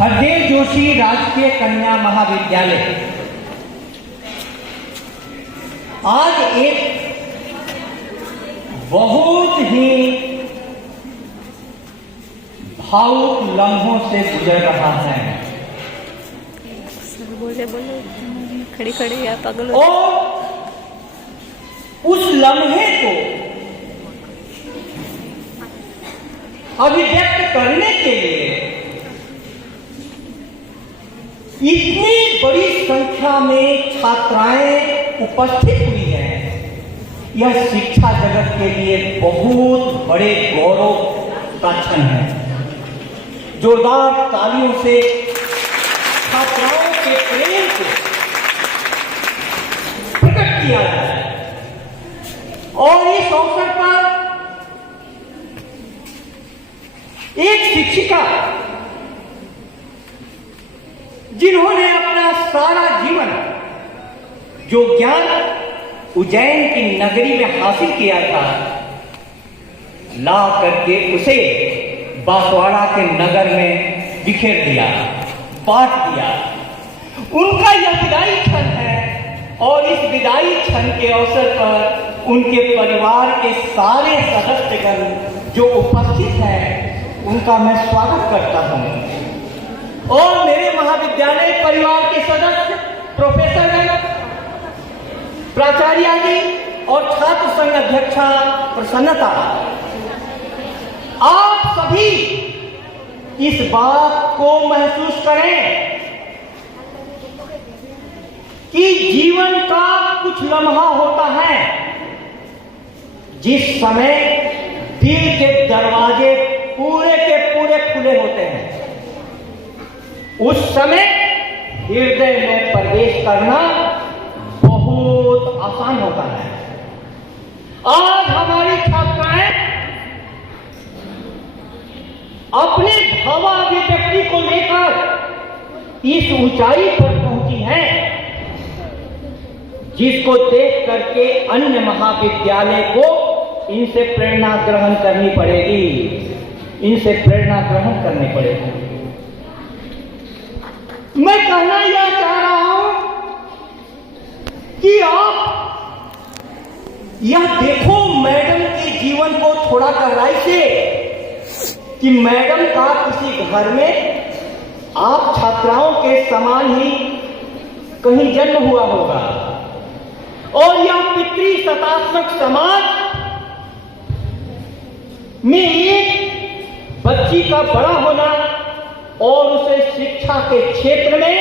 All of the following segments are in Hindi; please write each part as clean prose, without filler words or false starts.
हरदेव जोशी राजकीय कन्या महाविद्यालय आज एक बहुत ही भावुक लम्हों से गुजर रहा है। बोले खड़े खड़े या पागल और उस लम्हे को अभिव्यक्त करने के लिए इतनी बड़ी संख्या में छात्राएं उपस्थित हुई हैं, यह शिक्षा जगत के लिए बहुत बड़े गौरव का क्षण है। जोरदार तालियों से छात्राओं के प्रेम को प्रकट किया जाए। और इस अवसर पर एक शिक्षिका जिन्होंने अपना सारा जीवन जो ज्ञान उज्जैन की नगरी में हासिल किया था, ला करके उसे बांसवाड़ा के नगर में बिखेर दिया, बांट दिया। उनका यह विदाई क्षण है और इस विदाई क्षण के अवसर पर उनके परिवार के सारे सदस्यगण जो उपस्थित हैं, उनका मैं स्वागत करता हूं। और मेरे महाविद्यालय परिवार के सदस्य, प्रोफेसर, प्राचार्य जी और छात्र संघ अध्यक्षा प्रसन्नता, आप सभी इस बात को महसूस करें कि जीवन का कुछ लम्हा होता है जिस समय दिल के दरवाजे पूरे के पूरे खुले होते हैं। उस समय हृदय में प्रवेश करना बहुत आसान होता है। आज हमारी छात्राएं अपने भावाभिव्यक्ति को लेकर इस ऊंचाई पर पहुंची हैं, जिसको देख करके अन्य महाविद्यालय को इनसे प्रेरणा ग्रहण करनी पड़ेगी, इनसे प्रेरणा ग्रहण करनी पड़ेगी। मैं कहना यह चाह रहा हूं कि आप यह देखो मैडम के जीवन को थोड़ा गहराई से, कि मैडम का किसी घर में आप छात्राओं के समान ही कहीं जन्म हुआ होगा और यह पितृ सत्तात्मक समाज में एक बच्ची का बड़ा होना और उसे शिक्षा के क्षेत्र में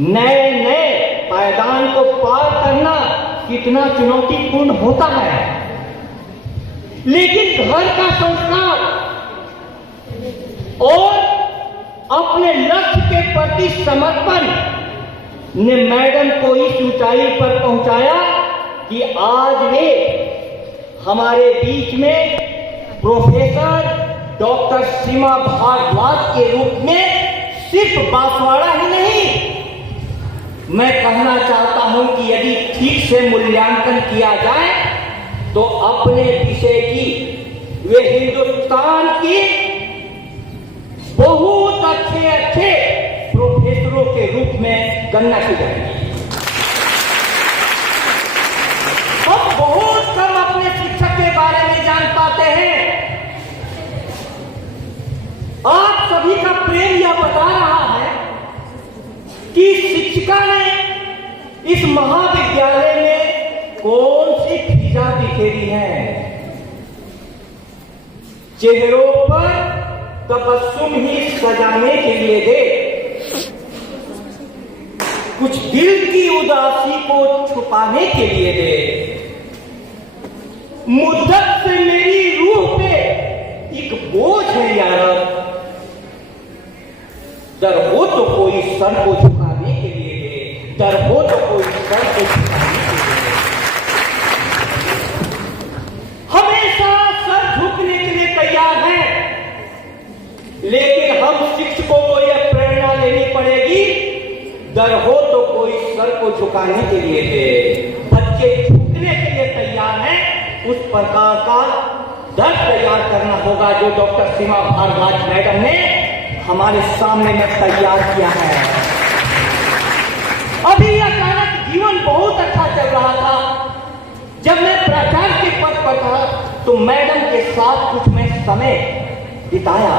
नए नए पायदान को पार करना कितना चुनौतीपूर्ण होता है। लेकिन घर का संस्कार और अपने लक्ष्य के प्रति समर्पण ने मैडम को इस ऊंचाई पर पहुंचाया कि आज वे हमारे बीच में प्रोफेसर डॉक्टर सीमा भारद्वाज के रूप में सिर्फ बांसवाड़ा ही नहीं, मैं कहना चाहता हूं कि यदि ठीक से मूल्यांकन किया जाए तो अपने विषय की वे हिंदुस्तान की बहुत अच्छे अच्छे प्रोफेसरों के रूप में गणना की जाएगी। हम बहुत कम अपने शिक्षक के बारे में जान पाते हैं। आप सभी का प्रेम यह बता रहा है कि शिक्षिका ने इस महाविद्यालय में कौन सी फिजा बिखेरी है। चेहरों पर तबस्सुम ही सजाने के लिए दे, कुछ दिल की उदासी को छुपाने के लिए दे, मुद्दत से मेरी रूह पे एक बोझ है यार, डर हो तो कोई सर को झुकाने के लिए दे, डर हो तो कोई सर को झुकाने के लिए दे। हमेशा सर झुकने के लिए तैयार हैं, लेकिन हम शिक्षकों को यह प्रेरणा लेनी पड़ेगी, डर हो तो कोई सर को झुकाने के लिए दे। बच्चे झुकने के लिए तैयार हैं, उस प्रकार का डर तैयार करना होगा जो डॉक्टर सीमा भारद्वाज मैडम ने हमारे सामने में तैयार किया है। अभी अचानक जीवन बहुत अच्छा चल रहा था। जब मैं प्राचार्य के पद पर था तो मैडम के साथ कुछ मैं समय बिताया।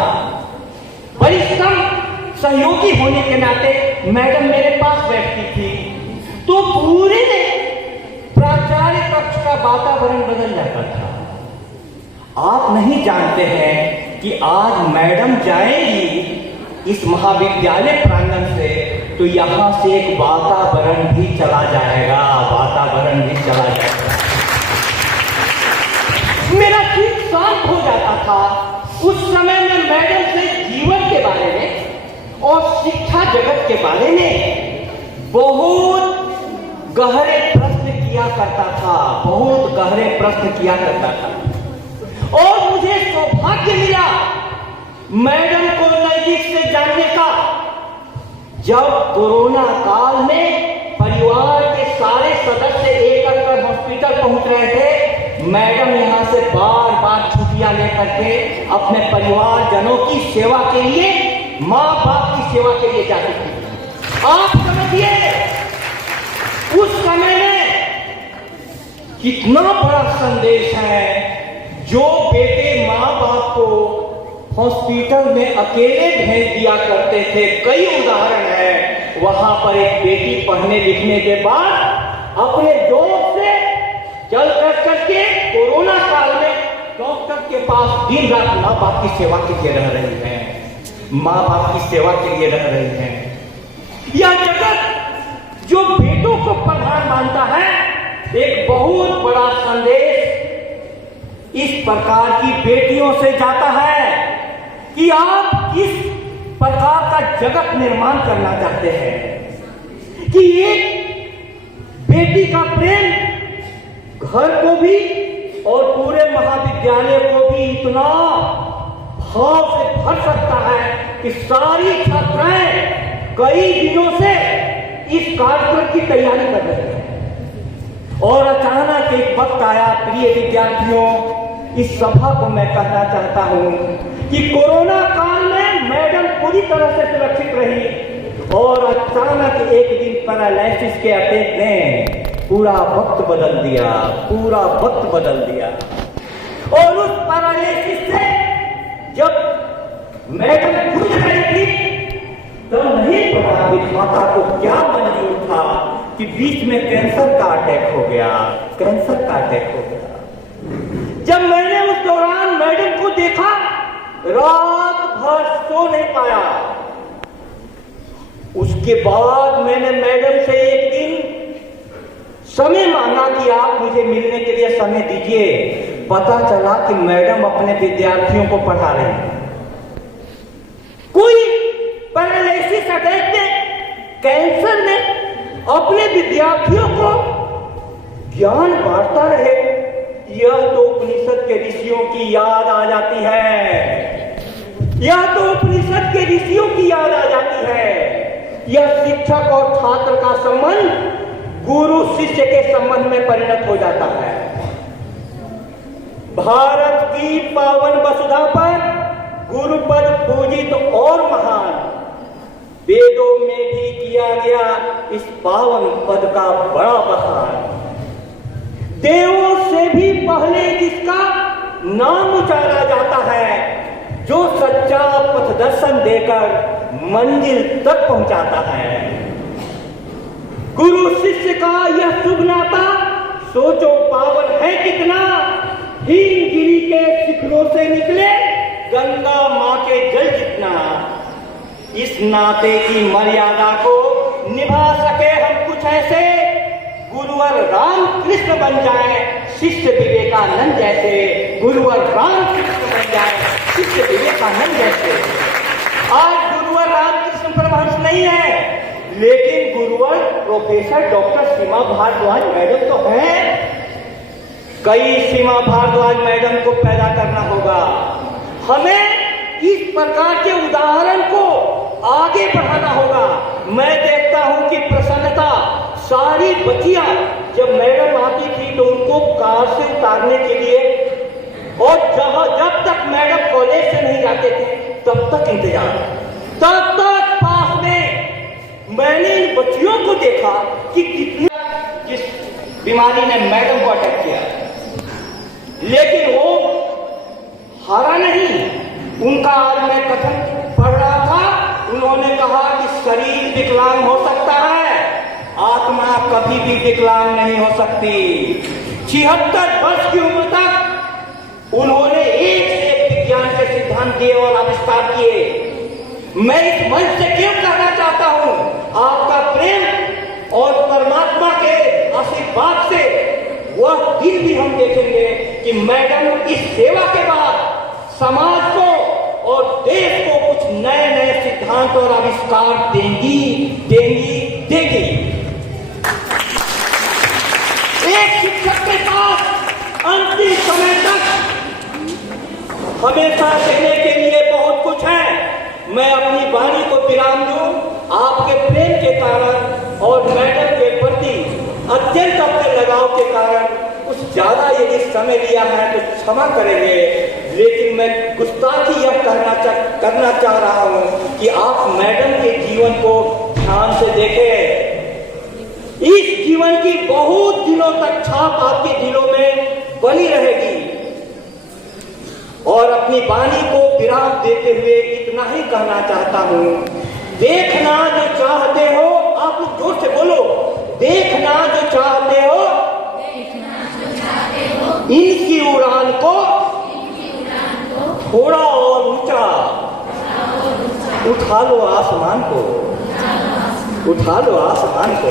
परिश्रम सहयोगी होने के नाते मैडम मेरे पास बैठती थी तो पूरे प्राचार्य कक्ष का वातावरण बदल जाता था। आप नहीं जानते हैं कि आज मैडम जाएंगी इस महाविद्यालय प्रांगण से तो यहां से एक वातावरण भी चला जाएगा, वातावरण भी चला जाएगा। मेरा चित्त शांत हो जाता था। उस समय में मैडम से जीवन के बारे में और शिक्षा जगत के बारे में बहुत गहरे प्रश्न किया करता था, बहुत गहरे प्रश्न किया करता था। और मुझे सौभाग्य मिला मैडम को नजदीक से जानने का। जब कोरोना काल में परिवार के सारे सदस्य एक कर हॉस्पिटल पहुंच रहे थे, मैडम यहां से बार बार छुट्टियां लेकर के अपने परिवारजनों की सेवा के लिए, माँ बाप की सेवा के लिए जाती थी। आप समझिए उस समय में कितना बड़ा संदेश है। जो बेटे माँ बाप को हॉस्पिटल में अकेले भेज दिया करते थे, कई उदाहरण है। वहां पर एक बेटी पढ़ने लिखने के बाद अपने दोस्त से चल करके कोरोना काल में डॉक्टर के पास दिन रात माँ बाप की सेवा के लिए रह रही है, माँ बाप की सेवा के लिए रह रही है। यह जगत जो बेटों को प्रधान मानता है, एक बहुत बड़ा संदेश इस प्रकार की बेटियों से जाता है कि आप किस प्रकार का जगत निर्माण करना चाहते हैं। कि एक बेटी का प्रेम घर को भी और पूरे महाविद्यालय को भी इतना भाव से भर सकता है कि सारी छात्राएं कई दिनों से इस कार्यक्रम की तैयारी कर रही हैं। और अचानक एक वक्त आया, प्रिय विद्यार्थियों, इस सभा को मैं कहना चाहता हूं कि कोरोना काल में मैडम पूरी तरह से सुरक्षित रही और अचानक एक दिन पैरालिसिस के अटैक ने पूरा वक्त बदल दिया, पूरा वक्त बदल दिया। और उस पैरालिसिस से जब मैडम खुद रही थी तब नहीं पता कि माता को क्या मंजूर था कि बीच में कैंसर का अटैक हो गया, कैंसर का अटैक हो गया। जब मैंने उस दौरान मैडम को देखा, रात भर सो नहीं पाया। उसके बाद मैंने मैडम से एक दिन समय मांगा कि आप मुझे मिलने के लिए समय दीजिए। पता चला कि मैडम अपने विद्यार्थियों को पढ़ा रहे हैं। कोई पैरालिसिस अटैक ने, कैंसर ने अपने विद्यार्थियों को ज्ञान बांटता रहे, यह तो उपनिषद के ऋषियों की याद आ जाती है। यह तो उपनिषद के ऋषियों की याद आ जाती है। यह शिक्षक और छात्र का संबंध गुरु शिष्य के संबंध में परिणत हो जाता है। भारत की पावन वसुधा पर गुरुपद पूजित और महान, वेदों में भी किया गया इस पावन पद का बड़ा बखान। देवों से भी पहले जिसका नाम उचारा जाता है, जो सच्चा पथ दर्शन देकर मंजिल तक पहुंचाता है। गुरु शिष्य का यह शुभ नाता सोचो पावन है कितना। हिमगिरी के शिखरों से निकले गंगा मां के जल जितना। इस नाते की मर्यादा को निभा सके हम कुछ ऐसे, गुरुवर रामकृष्ण बन जाए शिष्य विवेकानंद जैसे। गुरुवर रामकृष्ण बन जाए शिष्य विवेकानंद जैसे। आज गुरुवर रामकृष्ण परमहंस नहीं है, लेकिन गुरुवर प्रोफेसर डॉक्टर सीमा भारद्वाज मैडम तो है। कई सीमा भारद्वाज मैडम को पैदा करना होगा। हमें इस प्रकार के उदाहरण को आगे बढ़ाना होगा। मैं देखता हूं कि प्रसन्नता सारी बच्चियां जब मैडम आती थी तो उनको कार से उतारने के लिए, और जब तक मैडम कॉलेज से नहीं जाते थे तब तक इंतजार। तब तक पास में मैंने इन बच्चियों को देखा कि कितने जिस बीमारी ने मैडम को अटैक किया, लेकिन वो हारा नहीं। उनका आज मैं कथन पढ़ रहा था, उन्होंने कहा कि शरीर विकलांग हो सकता है, आत्मा कभी भी विकलांग नहीं हो सकती। 76 वर्ष की उम्र तक उन्होंने एक से एक विज्ञान के सिद्धांत दिए और आविष्कार किए। मैं इस मंच से क्यों कहना चाहता हूं, आपका प्रेम और परमात्मा के आशीर्वाद से वह दिन भी हम देखेंगे कि मैडम इस सेवा के बाद समाज को और देश को कुछ नए नए सिद्धांत और आविष्कार देंगी। एक शिक्षक के पास अंतिम समय तक हमेशा कहने के लिए बहुत कुछ है। मैं अपनी वाणी को विराम दूं आपके प्रेम के कारण और मैडम के प्रति अत्यंत अपने लगाव के कारण कुछ ज्यादा यदि समय लिया है तो क्षमा करेंगे, लेकिन मैं गुस्ताखी यह करना चाह रहा हूं कि आप मैडम के जीवन को ध्यान से देखें। इस जीवन की बहुत दिनों तक छाप आपके दिलों में बनी रहेगी। और अपनी वाणी को विराम देते हुए इतना ही कहना चाहता हूं, देखना जो चाहते हो, आप लोग जोर से बोलो, देखना जो चाहते हो इनकी उड़ान को थोड़ा और ऊंचा उठा लो आसमान को, उठा लो आसमान को।